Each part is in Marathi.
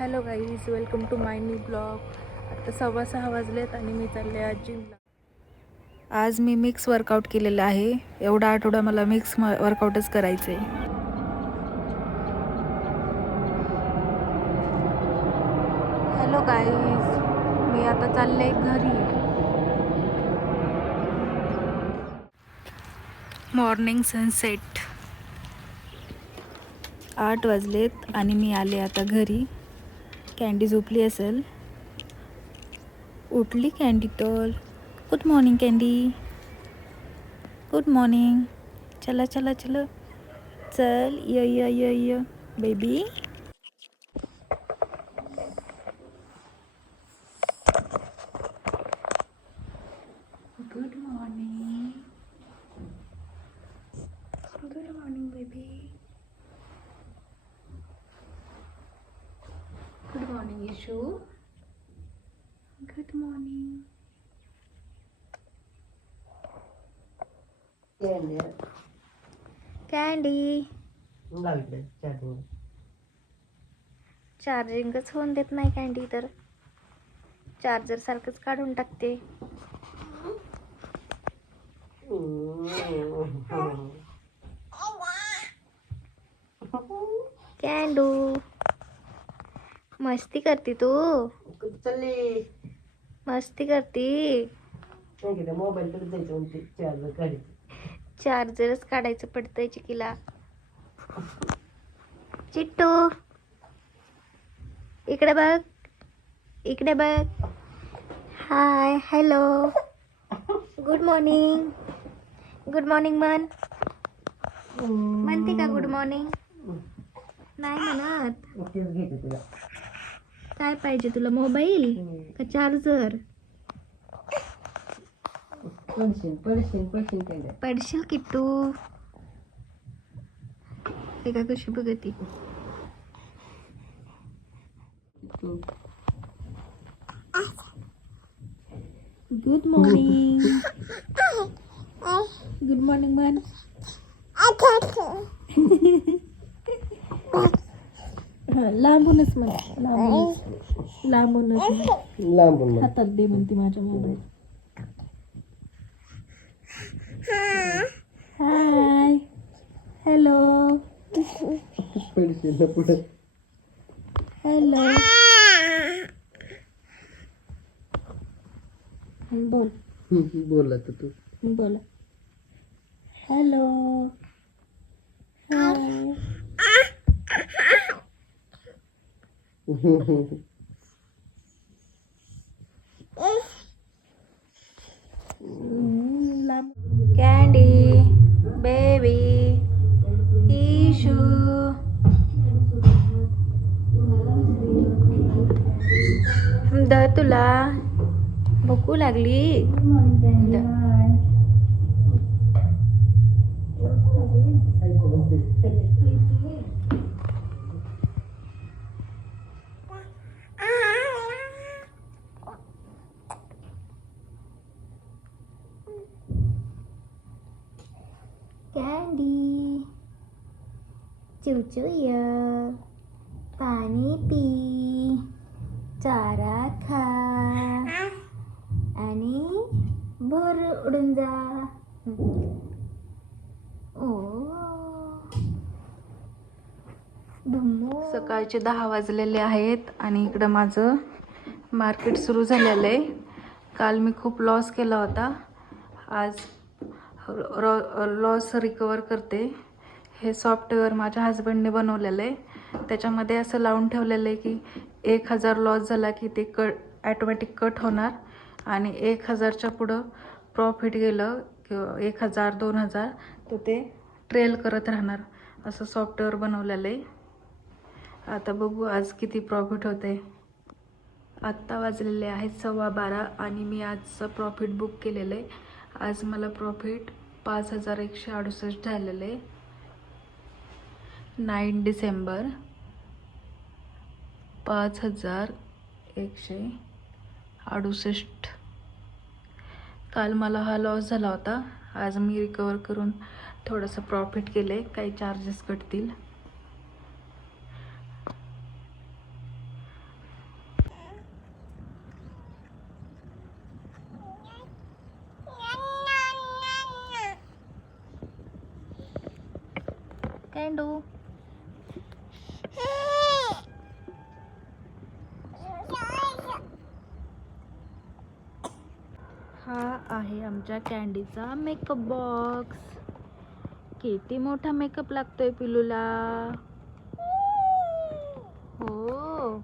Hello guys, welcome to my new blog. आता 6:15 वाजलेत आणि मी चालले आज जिमला. आज मी मिक्स वर्कआउट केलेलं आहे. एवढा आठवडा मला मिक्स वर्कआउटच करायचं आहे. हॅलो गाईज, मी आता चालले घरी. Morning sunset. 8 वाजलेत आणि मी आले आता घरी. कॅन्डी झोपली असेल. उठली कॅन्डी तर. Good morning Candy. Good morning. चला चला चला चल. य baby. Good morning. Good morning baby. Good morning Yashu. Good morning. Candy. चार्जिंगच होऊन देत नाही कॅन्डी तर. चार्जर सारखंच काढून टाकते. कॅन्डू मस्ती करती तू. मस्ती करती. चार्जरच काढायचं पडतंय चिकीला. चिट्टू इकडे बघ. इकडे बघ. Hi hello. Good morning. Good morning म्हण. म्हणते का गुड मॉर्निंग? नाही म्हणत. काय पाहिजे तुला, मोबाईल का चार्जर? पडशील किट्टू. हे का कशी बघती. Good morning. गुड मॉर्निंग म्हण. लांबूनच म्हण. लांबूनच हातात दे म्हणते माझ्या मोबाईल. Hi hello. हॅलो बोल. बोला तर तू. बोला. Hello. High. Candy baby issue. The तुला भूक लागली. कॅन्डी चुचूय. पाणी पी. चारा खा आणि भोर उडून जा. सकाळचे 10 वाजलेले आहेत आणि इकडं माझं मार्केट सुरू झालेलं आहे. काल मी खूप लॉस केला होता. आज लॉस रिकवर करते. हे सॉफ्टवेअर माझ्या हजबंडने बनवलेलं आहे. त्याच्यामध्ये असं लावून ठेवलेलं आहे की 1000 लॉस झाला की ते ॲटोमॅटिक कट होणार आणि 1000च्या पुढं प्रॉफिट गेलं किंवा 1000 2000 तर ते ट्रेल करत राहणार. असं सॉफ्टवेअर बनवलेलं आहे. आता बघू आज किती प्रॉफिट होते. आत्ता वाजलेले आहेत 12:15 आणि मी आजचं प्रॉफिट बुक केलेलं आहे. आज मला प्रॉफिट 5168 झालेलं आहे. 9 डिसेंबर 5168. काल मला हा लॉस झाला होता. आज मी रिकवर करून थोडंसं प्रॉफिट केलं आहे. काही चार्जेस कटतील. कॅन्डू. हा आहे आमच्या कॅन्डीचा मेकअप बॉक्स. किती मोठा मेकअप लागतोय पिलूला. हो,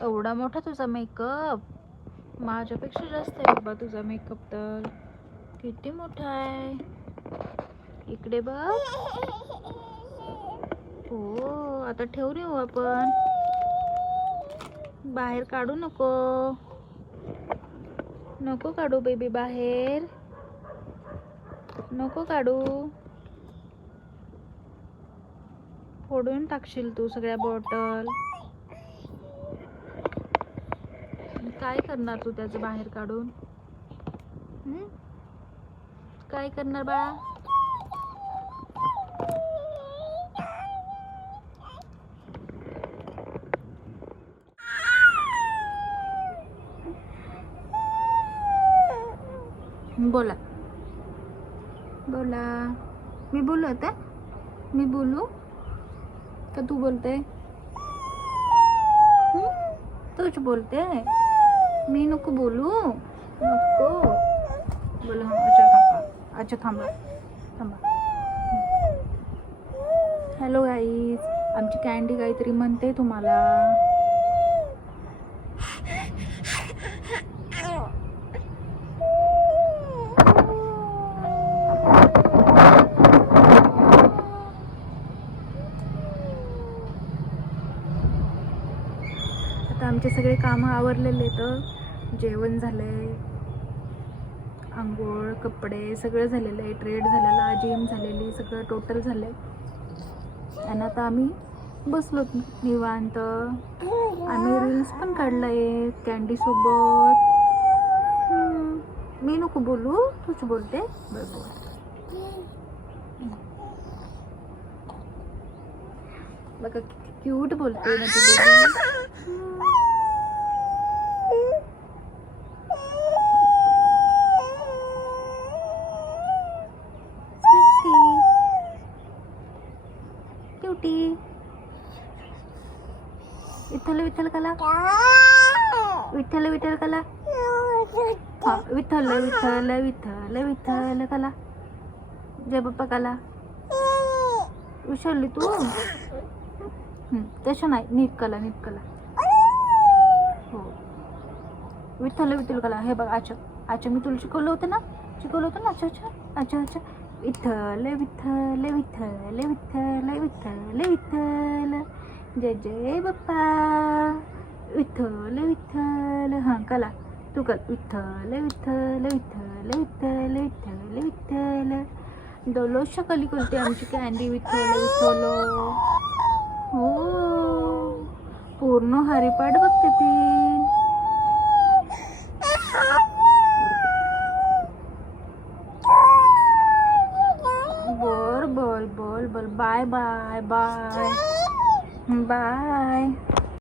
एवढा मोठा तुझा मेकअप. माझ्यापेक्षा जास्त आहे बाबा तुझा मेकअप तर. किती मोठा आहे. इकडे बघ. हो, आता ठेवून येऊ आपण. बाहेर काढू नको. नको काढू बेबी बाहेर. नको काढू. फोडून टाकशील तू सगळ्या बॉटल. काय करणार तू त्याचं बाहेर काढून. काय करणार बाळा. बोला बोला. मी बोलू आता. मी बोलू का तू बोलते. तूच बोलते. मी नको बोलू. नको बोला. अच्छा थांबा. Hello guys. आमची कॅन्डी काहीतरी म्हणते तुम्हाला. आमचे सगळे कामं आवरलेले. तर जेवण झालंय, आंघोळ, कपडे सगळं झालेलं आहे. ट्रेड झालेला, जिम झालेली, सगळं टोटल झालंय. आणि आता आम्ही बसलो निवांत. आम्ही रील्स पण काढलाय कॅन्डी सोबत. मी नको बोलू. तूच बोलते. बरोबर. बघा किती क्यूट बोलते माझी बेबी. विठ्ठल विठ्ठल कला. विठ्ठल विठ्ठल कला. विठ्ठल विठ्ठल विठ्ठल विठ्ठल कला. जय बाप्पा कला. विसरली तू. तसं नाही. नीट कला. हो. विठ्ठल विठ्ठल कला. हे बघ. अच्छा मी तुला शिकवलं होतं ना. अच्छा. विठ्ठल विठ्ठल विठ्ठल विठ्ठल विठ्ठल विठ्ठल. जय जय बाप्पा. विठ्ठल. हां कला. तू कर. विठ्ठल विठ्ठल विठ्ठल विठ्ठल विठ्ठल विठ्ठल. डोलोशा कली करते आमची कॅन्डी. विठ्ठल. हो, पूर्ण हरिपाठ बघते ती. बोल. बाय.